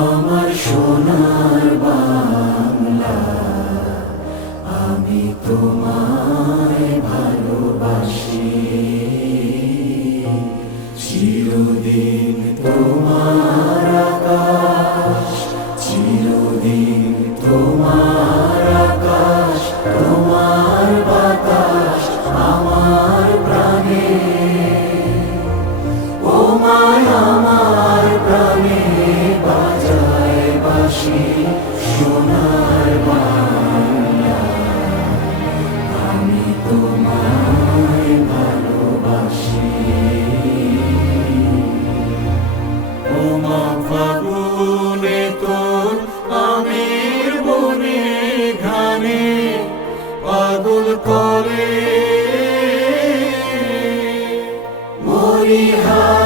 আমার সোনার বাংলা, আমি তোমায় ভালোবাসি। চিরদিন তোমার আকাশ, চিরদিন তোমার আকাশ, তোমার বাতাস আমার প্রাণে। ও মায় আমার প্রাণে বাজায় বাঁশি সোনার বাংলা, আমি তোমায় ভালোবাসি। ও মা ফাগুনে তোর আমের বনে ঘানে পাগল করে মরিহা